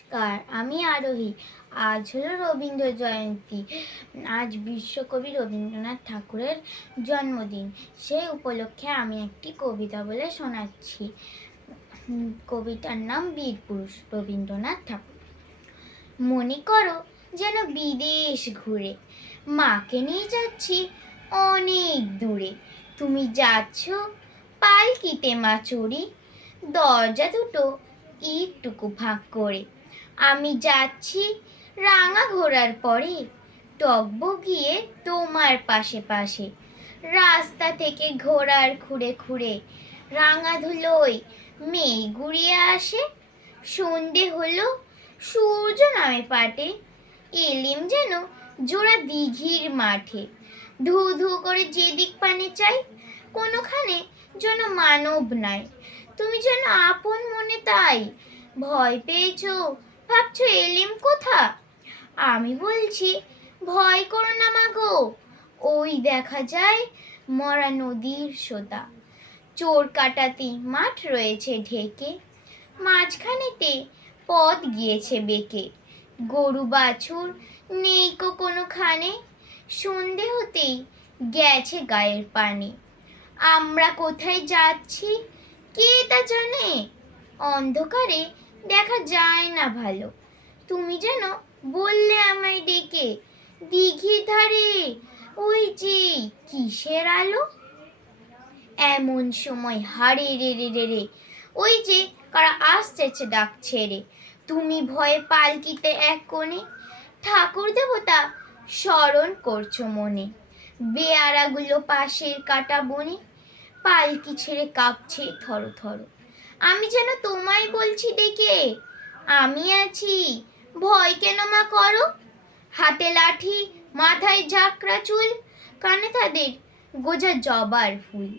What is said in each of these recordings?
নমস্কার, আমি আরোহী। আজ হলো রবীন্দ্র জয়ন্তী। আজ বিশ্বকবি রবীন্দ্রনাথ ঠাকুরের জন্মদিন। সেই উপলক্ষে আমি একটি কবিতা বলে শোনাচ্ছি। কবিতার নাম বীর পুরুষ রবীন্দ্রনাথ ঠাকুর। মনে করো যেন বিদেশ ঘুরে, মাকে নিয়ে যাচ্ছি অনেক দূরে। তুমি যাচ্ছ পালকিতে মা চড়ি দরজা দুটো একটুকু ভাগ করে। আমি যাচ্ছি রাঙা ঘোড়ার পরে। টকবো গিয়ে তোমার পাশে পাশে। রাস্তা থেকে ঘোড়ার খুঁড়ে খুঁড়ে রাঙা ধুলোয় মেয়ে গুড়িয়ে আসে। সন্ধে হলো, সূর্য নামে পাটে। এলিম যেন জোড়া দিঘির মাঠে। ধু ধু করে যেদিক পানে চাই, কোনোখানে যেন মানব নাই। তুমি যেন আপন মনে তাই? ভয় পেয়েছ? ভাবছ এলিম কোথা? আমি বলছি, ভয় করো না মাগো ওই দেখা যায় মরা নদীর সোতা। চোর কাটাতে মাঠ রয়েছে ঢেকে। মাঝখানেতে পথ গিয়েছে বেঁকে। গরু বাছুর নেই কো কোনোখানে। সন্ধে হতেই গেছে গায়ের পানি। আমরা কোথায় যাচ্ছি? কে তা জানে? অন্ধকারে দেখা যায় না ভালো। তুমি যেন বললে আমায় ডেকে, দিঘির ধারে ওই যে কিসের আলো? এমন সময় হারে রে রে রে রে, ওই যে কারা আসতেছে ডাক ছেড়ে। তুমি ভয়ে পালকিতে এক কোণে ঠাকুর দেবতা স্মরণ করছ মনে। বেয়ারাগুলো পাশের কাটা বনে পালকি ছেড়ে কাঁপছে থরো থরো। আমি যেন তোমায় বলছি ডেকে। আমি আছি। ভয় কেন মা করো? হাতে লাঠি, মাথায় ঝাঁকড়া চুল, কানে তাদের গোজা জবার ফুল।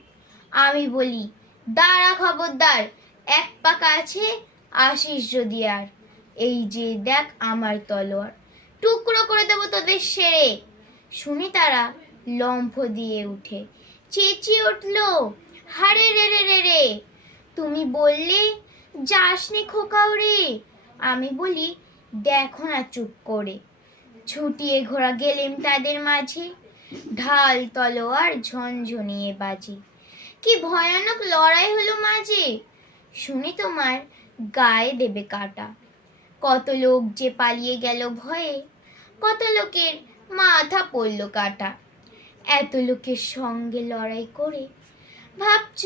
আমি বলি, দাঁড়া খবরদার, এক পাকা আছে আসিস যদি আর। এই যে দেখ আমার তলোয়ার। টুকরো করে দেবো তোদের সেরে। শুনে তারা লম্ফ দিয়ে উঠে। চেঁচিয়ে উঠল, হারে রে রে রে রে। তুমি বললে, যাসনি খোকাও রে। আমি বলি, দেখো না চুপ করে। ছুটিয়ে ঘোড়া গেলেম তাদের মাঝে। ঢাল তলোয়ার ঝনঝনিয়ে বাজে। কি ভয়ানক লড়াই হলো মাঝে। শুনে তোমার গায়ে দেবে কাটা। কত লোক যে পালিয়ে গেল ভয়ে, কত লোকের মাথা পড়ল কাটা। এত লোকের সঙ্গে লড়াই করে ভাবছ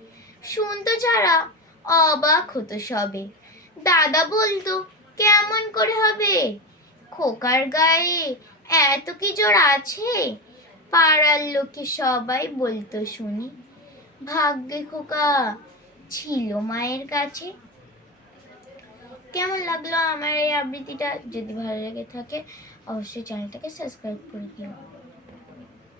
শুনতো যারা, অবাক হতো সবে। দাদা বলতো, কেমন করে হবে? খোকার গায়ে এত কি জোর আছে? পাড়ার লোকে সবাই বলতো, শুনি, ভাগ্যে খোকা ছিল মায়ের কাছে। কেমন লাগল আমার এই আবৃত্তিটা? যদি ভালো লেগে থাকে, অবশ্যই চ্যানেলটাকে সাবস্ক্রাইব করে দিও।